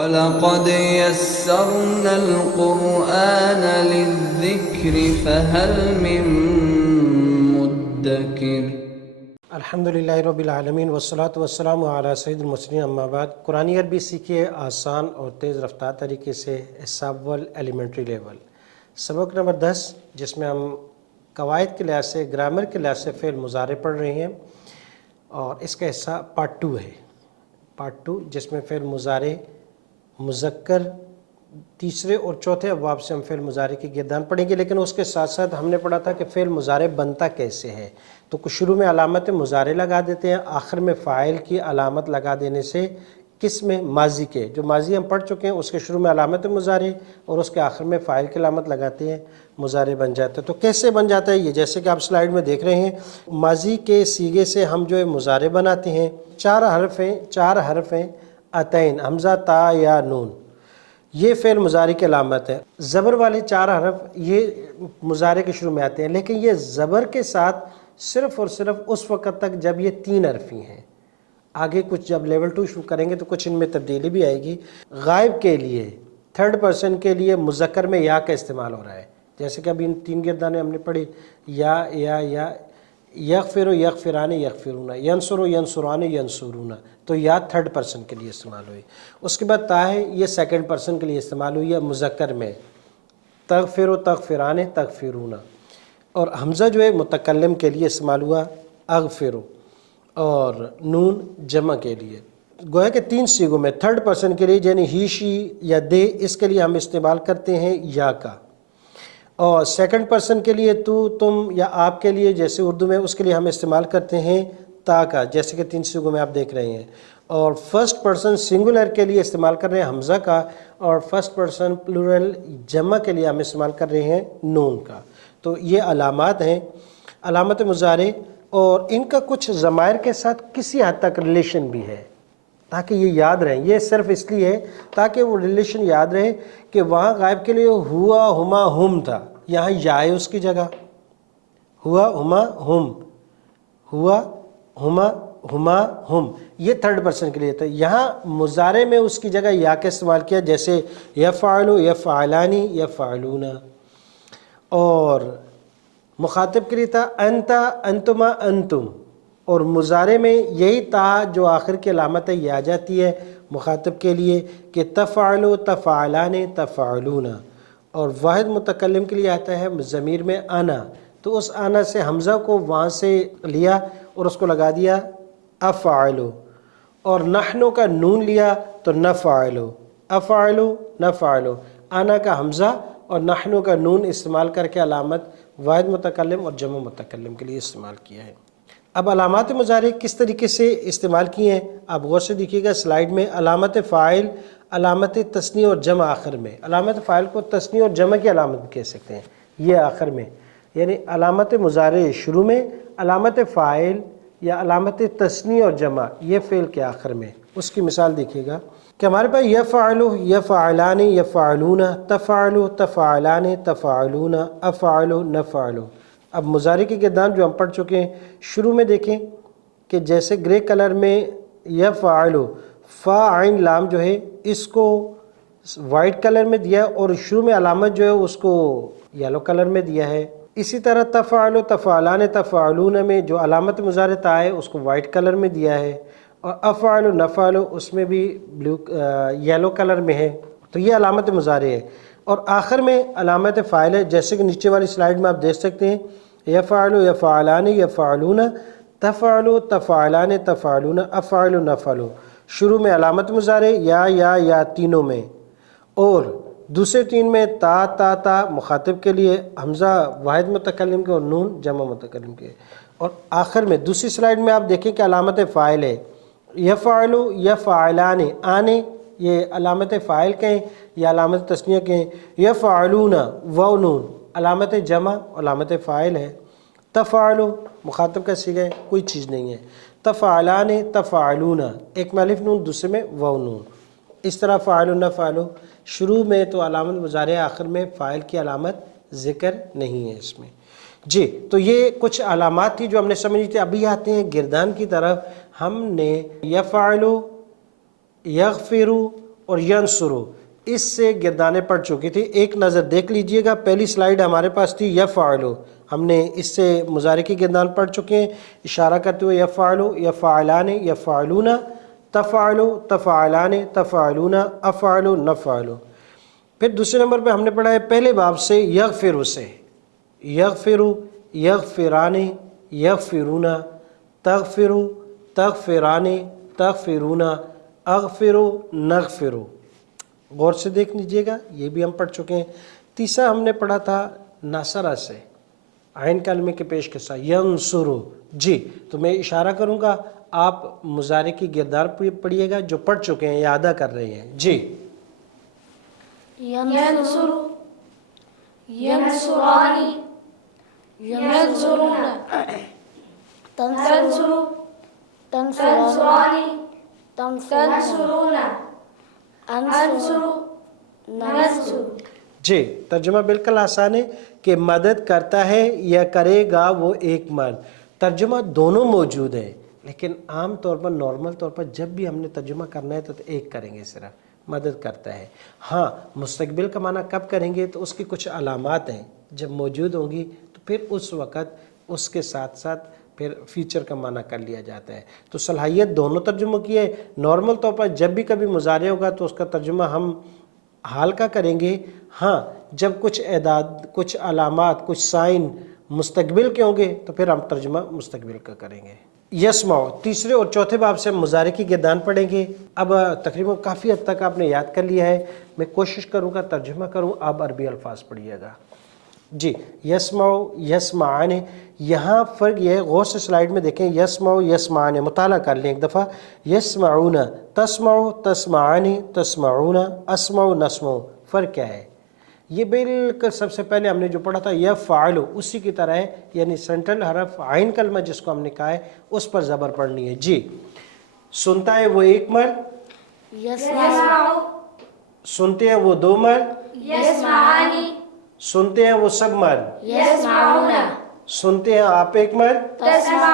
وَلَقَدْ يَسَّرْنَا الْقُرْآنَ لِلذِّكْرِ فَهَلْ مِن مُّدَّكِرٍ۔ الحمدللہ رب العالمین والصلاة والسلام علی سید المرسلین، اما بعد۔ قرآن عربی سیکھیے آسان اور تیز رفتار طریقے سے، حصہ اول ایلیمنٹری لیول، سبق نمبر 10، جس میں ہم قواعد کے لحاظ سے، گرامر کے لحاظ سے فعل مضارع پڑھ رہے ہیں، اور اس کا حصہ پارٹ 2 ہے، پارٹ 2 جس میں فعل مضارع مذکر تیسرے اور چوتھے ابواب سے ہم فعل مضارع کی گردان پڑھیں گے، لیکن اس کے ساتھ ساتھ ہم نے پڑھا تھا کہ فعل مضارع بنتا کیسے ہے۔ تو شروع میں علامت مضارع لگا دیتے ہیں، آخر میں فاعل کی علامت لگا دینے سے کس میں؟ ماضی کے، جو ماضی ہم پڑھ چکے ہیں اس کے شروع میں علامت مضارع اور اس کے آخر میں فاعل کی علامت لگاتے ہیں، مضارع بن جاتا ہے۔ تو کیسے بن جاتا ہے یہ؟ جیسے کہ آپ سلائیڈ میں دیکھ رہے ہیں، ماضی کے صیغے سے ہم جو ہے مضارع بناتے ہیں، چار حرف ہیں، اتین، حمزہ، تا، یا، نون، یہ فعل مضارع کی علامت ہے۔ زبر والے 4 حرف یہ مضارع کے شروع میں آتے ہیں، لیکن یہ زبر کے ساتھ صرف اور صرف اس وقت تک جب یہ 3 حرفی ہیں۔ آگے کچھ جب لیول 2 شروع کریں گے تو کچھ ان میں تبدیلی بھی آئے گی۔ غائب کے لیے، تھرڈ پرسن کے لیے مذکر میں یا کا استعمال ہو رہا ہے، جیسے کہ ابھی ان 3 گردانیں ہم نے پڑھی، یا، یغفر، یغفران، یغفرون، ینصر، ینصران، ینصرون، تو یا تھرڈ پرسن کے لیے استعمال ہوئی۔ اس کے بعد تا ہے، یہ سیکنڈ پرسن کے لیے استعمال ہوئی ہے مذکر میں، تغفر، تغفران، تغفرون، اور حمزہ جو ہے متکلم کے لیے استعمال ہوا، اغفر، اور نون جمع کے لیے۔ گویا کہ 3 صیغوں میں، تھرڈ پرسن کے لیے یعنی ہی، شی یا دے، اس کے لیے ہم استعمال کرتے ہیں یا کا، اور سیکنڈ پرسن کے لیے تو، تم یا آپ کے لیے، جیسے اردو میں، اس کے لیے ہم استعمال کرتے ہیں تا کا، جیسے کہ 3 صیغوں میں آپ دیکھ رہے ہیں، اور فرسٹ پرسن سنگولر کے لیے استعمال کر رہے ہیں حمزہ کا، اور فرسٹ پرسن پلورل جمع کے لیے ہم استعمال کر رہے ہیں نون کا۔ تو یہ علامات ہیں، علامت مضارع، اور ان کا کچھ ضمائر کے ساتھ کسی حد تک ریلیشن بھی ہے، تاکہ یہ یاد رہیں۔ یہ صرف اس لیے ہے تاکہ وہ ریلیشن یاد رہے کہ وہاں غائب کے لیے ہوا، ہما، ہم تھا، یہاں یا ہے اس کی جگہ، ہوا، ہما، ہم، ہوا، ہما، ہما، ہم، یہ تھرڈ پرسن کے لیے تھا۔ یہاں مضارع میں اس کی جگہ یا کا استعمال کیا، جیسے یفعل، یفعلان، یفعلون، اور مخاطب کے لیے تھا انت، انتما، انتم، اور مضارع میں یہی تا جو آخر کی علامت ہے یہ آ جاتی ہے مخاطب کے لیے کہ تفعل، تفعلان، تفعلون، اور واحد متکلم کے لیے آتا ہے ضمیر میں انا، تو اس انا سے حمزہ کو وہاں سے لیا اور اس کو لگا دیا افعلو، اور نحنو کا نون لیا تو نفعلو، افعلو، نفعلو، انا کا حمزہ اور نحنو کا نون استعمال کر کے علامت واحد متکلم اور جمع متکلم کے لیے استعمال کیا ہے۔ اب علامات مضارع کس طریقے سے استعمال کی ہیں آپ غور سے دیکھیے گا سلائیڈ میں۔ علامت فاعل، علامت تثنیہ اور جمع آخر میں۔ علامت فاعل کو تثنیہ اور جمع کی علامت بھی کہہ سکتے ہیں، یہ آخر میں، یعنی علامت مضارع شروع میں، علامت فاعل یا علامت تثنیہ اور جمع یہ فعل کے آخر میں۔ اس کی مثال دیکھیے گا کہ ہمارے پاس یفعل، یفعلان، یفعلون، تفعل، تفعلان، تفعلون، افعل، نفعل۔ اب مضارع کی گردان جو ہم پڑھ چکے ہیں، شروع میں دیکھیں کہ جیسے گرے کلر میں یفعل، فا عین لام جو ہے اس کو وائٹ کلر میں دیا اور شروع میں علامت جو ہے اس کو یلو کلر میں دیا ہے۔ اسی طرح تفعل، تفعلان، تفعلون میں جو علامت مضارع تا ہے اس کو وائٹ کلر میں دیا ہے، اور افعل، نفعل اس میں بھی یلو کلر میں ہے، تو یہ علامت مضارع ہے۔ اور آخر میں علامت فاعل ہے، جیسے کہ نیچے والی سلائیڈ میں آپ دیکھ سکتے ہیں، یفعل، یفعلان، یفعلون، تفعل، تفعلان، تفعلون، افعل، نفعل، شروع میں علامت مضارع یا تینوں میں، اور دوسرے 3 میں تا، تا، تا مخاطب کے لیے، حمزہ واحد متکلم کے اور نون جمع متکلم کے، اور آخر میں دوسری سلائیڈ میں آپ دیکھیں کہ علامت فاعل ہے، یفعل، یفعلان، آنے، یہ علامت فاعل کہیں یا علامت تثنیہ کہیں، یفعلون، واو نون علامت جمع علامت فاعل ہے، تفعل مخاطب کا صیغہ ہے، کوئی چیز نہیں ہے، تفعلان، تفعلون، ایک میں الف نون دوسرے میں واو نون، اس طرح فاعل، نفعل، شروع میں تو علامت مضارع، آخر میں فاعل کی علامت ذکر نہیں ہے اس میں۔ جی، تو یہ کچھ علامات تھی جو ہم نے سمجھی تھی۔ ابھی آتے ہیں گردان کی طرف۔ ہم نے یفعل، یغفر اور ینصرو اس سے گردانیں پڑ چکی تھی. ایک نظر دیکھ لیجئے گا, پہلی سلائیڈ ہمارے پاس تھی یفعلو, ہم نے اس سے مضارع کی گردان پڑھ چکے ہیں اشارہ کرتے ہوئے یفعلو, یفعلان, یفعلون, تفعلو, تفعلان, تفعلون, افعلو, نفعلو. پھر دوسرے نمبر پہ ہم نے پڑھا ہے پہلے باب سے یغفرو سے, یغفرو, یغفران, یغفرون, تغفرو, تغفران, تغفرون, اغفرو, نغفرو. غور سے دیکھ لیجئے گا, یہ بھی ہم پڑھ چکے ہیں. تیسرا ہم نے پڑھا تھا ناصرہ سے, عین کلمے کے پیش کے ساتھ ینصرو. جی تو میں اشارہ کروں گا, آپ مضارع کی گردان پڑھیے گا, جو پڑھ چکے ہیں یا ادا کر رہے ہیں. جی ينصر ينصران ينصرون تنصر تنصران تنصرون انصر ننصر. جی ترجمہ بالکل آسان ہے کہ مدد کرتا ہے یا کرے گا وہ ایک مرد. ترجمہ دونوں موجود ہیں, لیکن عام طور پر نارمل طور پر جب بھی ہم نے ترجمہ کرنا ہے تو ایک کریں گے, صرف مدد کرتا ہے. ہاں مستقبل کا معنی کب کریں گے تو اس کی کچھ علامات ہیں, جب موجود ہوں گی تو پھر اس وقت اس کے ساتھ ساتھ پھر فیوچر کا معنی کر لیا جاتا ہے. تو صلاحیت دونوں ترجموں کی ہے. نارمل طور پر جب بھی کبھی مضارع ہوگا تو اس کا ترجمہ ہم حال کا کریں گے. ہاں جب کچھ اعداد, کچھ علامات, کچھ سائن مستقبل کے ہوں گے تو پھر ہم ترجمہ مستقبل کا کریں گے. یسمعو تیسرے اور چوتھے باب سے مضارع کی گردان پڑھیں گے. اب تقریباً کافی حد تک آپ نے یاد کر لیا ہے, میں کوشش کروں گا ترجمہ کروں, آپ عربی الفاظ پڑھیے گا. جی یسمعو, یسمعان, یہاں فرق یہ ہے, غور سے سلائیڈ میں دیکھیں, یسمعو, یسمعان, مطالعہ کر لیں ایک دفعہ. یسمعون, تسمعو, تسمعان, تسمعون, اسمعو, نسمعو. فرق کیا ہے؟ یہ بالکل سب سے پہلے ہم نے جو پڑھا تھا یفعلو اسی کی طرح ہے, یعنی سینٹرل حرف عین کلمہ جس کو ہم نے کہا ہے اس پر زبر پڑھنی ہے. جی سنتا ہے وہ ایک مرد, يسمع سنتے ہیں وہ دو مرد, يسمعان سنتے ہیں وہ سب مرد, يسمعون سنتے ہیں آپ ایک مرد, تسمع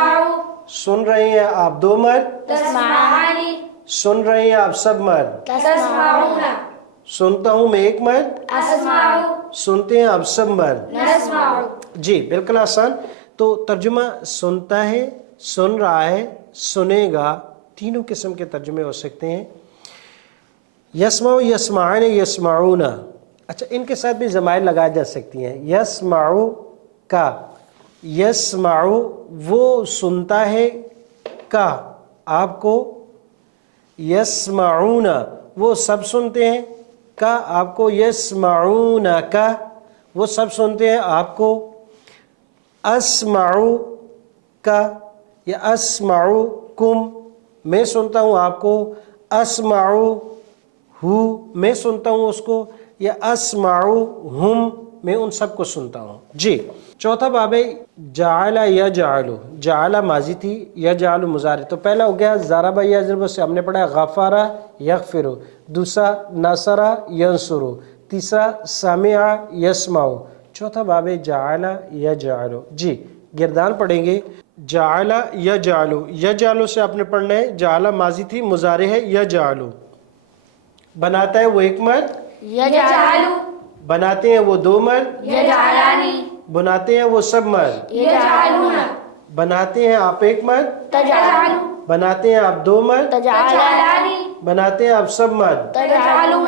سن رہے ہیں آپ دو مرد, تسمعان سن رہے ہیں آپ سب مرد, تسمعون سنتا ہوں میں ایک مرد, أسمع سنتے ہیں آپ سب مرد. نسمع. جی بالکل آسان. تو ترجمہ سنتا ہے, سن رہا ہے, سنے گا, تینوں قسم کے ترجمے ہو سکتے ہیں. یسمعو, یسمعان, یسمعون. اچھا ان کے ساتھ بھی ضمائر لگائی جا سکتی ہیں. یسمعو کا, یسمعو وہ سنتا ہے کا آپ کو, یسمعون وہ سب سنتے ہیں کا آپ کو, یسمعون کا وہ سب سنتے ہیں آپ کو, اسمعو کا یا اسمعو کم میں سنتا ہوں آپ کو, اسمعو ہو میں سنتا ہوں اس کو, یا اسمعو ہم میں ان سب کو سنتا ہوں. جی چوتھا باب ہے جعل یجعلو. جعل ماضی تھی, یجعل مضارع. تو پہلا ہو گیا ضرب یضرب سے ہم نے پڑھا غفر یغفر, دوسرا نصر ینصر, تیسرا سمع یسمع, چوتھا باب ہے جعل یجعلو. جی گردان پڑھیں گے. جعل یجعلو, یجعلو سے آپ نے پڑھنا ہے, جعل ماضی تھی مضارع ہے یجعلو. بناتا ہے وہ ایک مرد, يجعل بناتے ہیں وہ دو مرد, يجعلان بناتے ہیں وہ سب مرد, يجعلون بناتے ہیں آپ ایک مرد, تجعل بناتے ہیں آپ دو مرد, تجعلان بناتے ہیں آپ سب مرد, تجعلون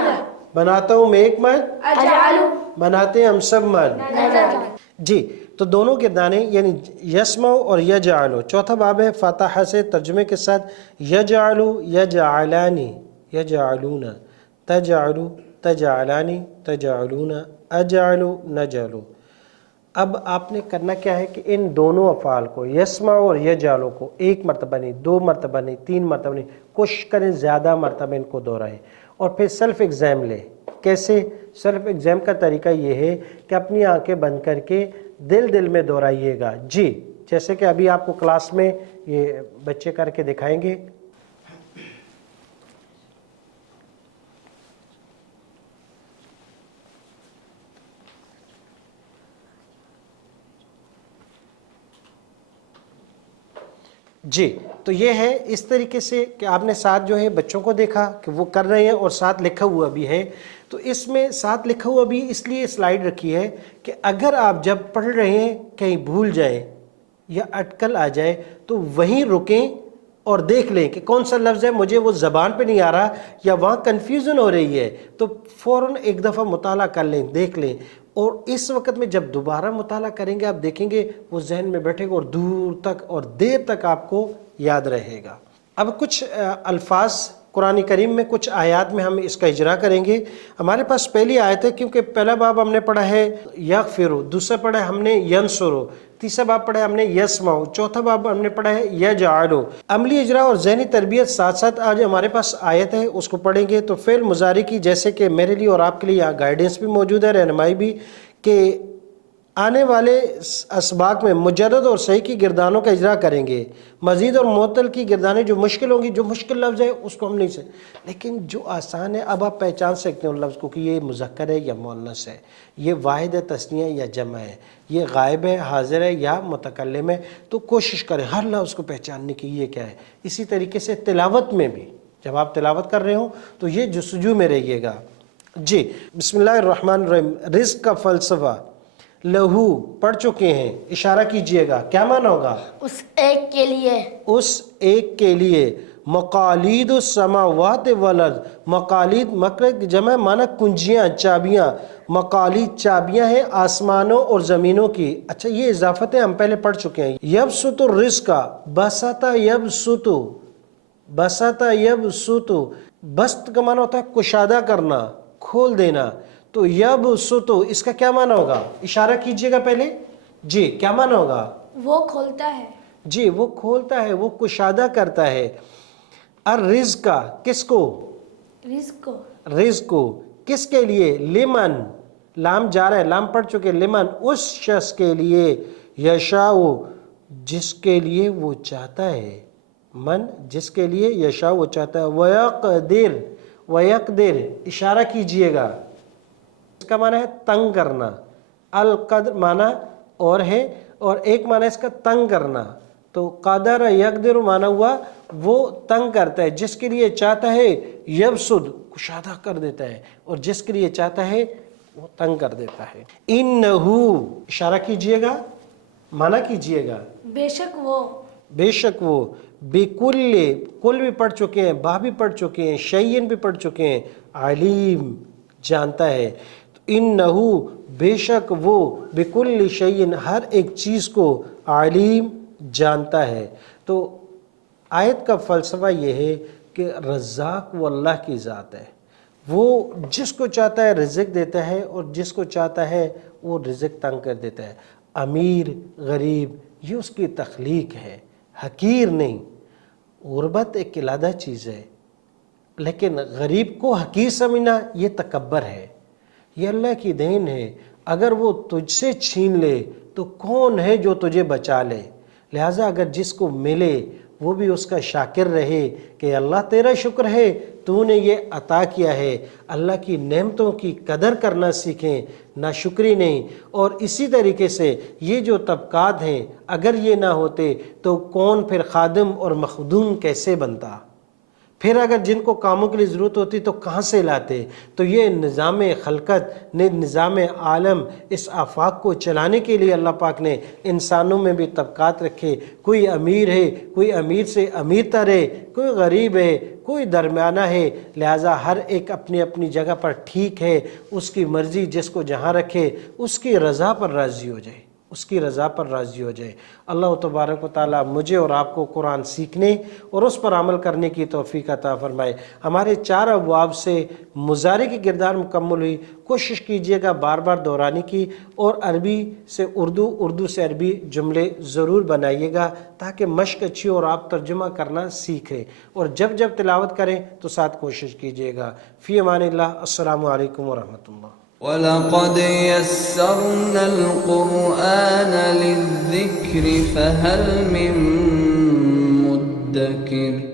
بناتا ہوں میں ایک مرد, أجعل بناتے ہیں ہم سب مرد. نجعل. جی تو دونوں گردانیں یعنی یسمع اور یجعلو. چوتھا باب ہے فاتحہ سے ترجمے کے ساتھ یجعلو, یجعلانی, یجعلون, تجعلو, تجعلانی, تجعلون, اجعلو, نجعلو. اب آپ نے کرنا کیا ہے کہ ان دونوں افعال کو یسمع اور یجعلو کو ایک مرتبہ نہیں, دو مرتبہ نہیں, تین مرتبہ نہیں, کوشش کریں زیادہ مرتبہ ان کو دہرائیں اور پھر سیلف ایگزام لیں. کیسے؟ سیلف ایگزام کا طریقہ یہ ہے کہ اپنی آنکھیں بند کر کے دل میں دہرائیے گا. جی جیسے کہ ابھی آپ کو کلاس میں یہ بچے کر کے دکھائیں گے. جی تو یہ ہے اس طریقے سے کہ آپ نے ساتھ جو ہے بچوں کو دیکھا کہ وہ کر رہے ہیں اور ساتھ لکھا ہوا بھی ہے. تو اس میں ساتھ لکھا ہوا بھی اس لیے سلائیڈ رکھی ہے کہ اگر آپ جب پڑھ رہے ہیں کہیں بھول جائیں یا اٹکل آ جائے تو وہیں رکیں اور دیکھ لیں کہ کون سا لفظ ہے مجھے وہ زبان پہ نہیں آ رہا یا وہاں کنفیوژن ہو رہی ہے تو فوراً ایک دفعہ مطالعہ کر لیں, دیکھ لیں, اور اس وقت میں جب دوبارہ مطالعہ کریں گے آپ دیکھیں گے وہ ذہن میں بیٹھے گا اور دور تک اور دیر تک آپ کو یاد رہے گا. اب کچھ الفاظ قرآن کریم میں کچھ آیات میں ہم اس کا اجرا کریں گے. ہمارے پاس پہلی آیت ہے کیونکہ پہلا باب ہم نے پڑھا ہے یغفرو, دوسرا پڑھا ہے ہم نے ینصرو, تیسرا باب پڑھا ہے ہم نے یسمعو, چوتھا باب ہم نے پڑھا ہے یجعلو. عملی اجرا اور ذہنی تربیت ساتھ ساتھ آج ہمارے پاس آیت ہے اس کو پڑھیں گے تو فعل مضارع کی جیسے کہ میرے لیے اور آپ کے لیے یہاں گائیڈنس بھی موجود ہے, رہنمائی بھی, کہ آنے والے اسباق میں مجرد اور صحیح کی گردانوں کا اجرا کریں گے. مزید اور معطل کی گردانیں جو مشکل ہوں گی, جو مشکل لفظ ہے اس کو ہم نہیں سکتے, لیکن جو آسان ہے اب آپ پہچان سکتے ہیں ان لفظ کو کہ یہ مذکر ہے یا مؤنث ہے, یہ واحد ہے تثنیہ یا جمع ہے, یہ غائب ہے حاضر ہے یا متکلم ہے. تو کوشش کریں ہر لفظ کو پہچاننے کی یہ کیا ہے. اسی طریقے سے تلاوت میں بھی جب آپ تلاوت کر رہے ہوں تو یہ جستجو میں رہیے گا. جی بسم اللہ الرحمن الرحیم. رزق کا فلسفہ لہو پڑھ چکے ہیں, اشارہ کیجئے گا کیا معنی ہوگا؟ اس ایک کے لیے. اس ایک کے لیے. مقالید السماوات والارض, مقالید مقلد جمع معنی کنجیاں چابیاں, مقالید چابیاں ہیں آسمانوں اور زمینوں کی. اچھا یہ اضافتیں ہم پہلے پڑھ چکے ہیں. یبسط الرزق بسط یبسط, بسط یبسط, بسط کا معنی ہوتا ہے کشادہ کرنا, کھول دینا. تو یبسط اس کا کیا معنی ہوگا؟ اشارہ کیجئے گا پہلے. جی کیا معنی ہوگا؟ وہ کھولتا ہے. جی وہ کھولتا ہے, وہ کشادہ کرتا ہے. الرزق کس کو؟ رزق کو. رزق کو کس کے لیے؟ لمن, لام جا رہا ہے, لام پڑھ چکے, لمن اس شخص کے لیے, یشاء جس کے لیے وہ چاہتا ہے, من جس کے لیے, یشاء وہ چاہتا ہے, ویقدر, ویقدر اشارہ کیجئے گا اس کا معنی ہے تنگ کرنا. القدر معنی اور ہے اور ایک معنی اس کا تنگ کرنا. تو قدر یقدر معنی ہوا وہ تنگ کرتا ہے, جس کے لیے چاہتا ہے یبسط کشادہ کر دیتا ہے, اور جس کے لیے چاہتا ہے وہ تنگ کر دیتا ہے. انہو اشارہ کیجئے گا, معنی کیجئے گا. بے شک وہ. بے شک وہ. بکل, کل بھی پڑھ چکے ہیں, با بھی پڑھ چکے ہیں, شیئن بھی پڑھ چکے ہیں, علیم جانتا ہے. انہو بے شک وہ, بکل شیئن ہر ایک چیز کو, علیم جانتا ہے. تو آیت کا فلسفہ یہ ہے کہ رزاق وہ اللہ کی ذات ہے, وہ جس کو چاہتا ہے رزق دیتا ہے اور جس کو چاہتا ہے وہ رزق تنگ کر دیتا ہے. امیر غریب یہ اس کی تخلیق ہے, حقیر نہیں. غربت ایک علیحدہ چیز ہے, لیکن غریب کو حقیر سمجھنا یہ تکبر ہے. یہ اللہ کی دین ہے, اگر وہ تجھ سے چھین لے تو کون ہے جو تجھے بچا لے. لہٰذا اگر جس کو ملے وہ بھی اس کا شاکر رہے کہ اللہ تیرا شکر ہے تو نے یہ عطا کیا ہے. اللہ کی نعمتوں کی قدر کرنا سیکھیں, ناشکری نہیں. اور اسی طریقے سے یہ جو طبقات ہیں اگر یہ نہ ہوتے تو کون پھر خادم اور مخدوم کیسے بنتا؟ پھر اگر جن کو کاموں کے لیے ضرورت ہوتی تو کہاں سے لاتے؟ تو یہ نظام خلقت نظام عالم اس آفاق کو چلانے کے لیے اللہ پاک نے انسانوں میں بھی طبقات رکھے. کوئی امیر ہے, کوئی امیر سے امیر تر ہے, کوئی غریب ہے, کوئی درمیانہ ہے. لہٰذا ہر ایک اپنی اپنی جگہ پر ٹھیک ہے. اس کی مرضی جس کو جہاں رکھے اس کی رضا پر راضی ہو جائے, اس کی رضا پر راضی ہو جائے. اللہ تبارک و تعالیٰ مجھے اور آپ کو قرآن سیکھنے اور اس پر عمل کرنے کی توفیق عطا فرمائے. ہمارے 4 ابواب سے مضارع کی کردار مکمل ہوئی. کوشش کیجئے گا بار بار دہرانے کی, اور عربی سے اردو, اردو سے عربی جملے ضرور بنائیے گا تاکہ مشق اچھی اور آپ ترجمہ کرنا سیکھیں. اور جب جب تلاوت کریں تو ساتھ کوشش کیجئے گا. فی امان اللہ. السلام علیکم ورحمۃ اللہ. وَلَقَدْ يَسَّرْنَا الْقُرْآنَ لِلذِّكْرِ فَهَلْ مِن مُّدَّكِرٍ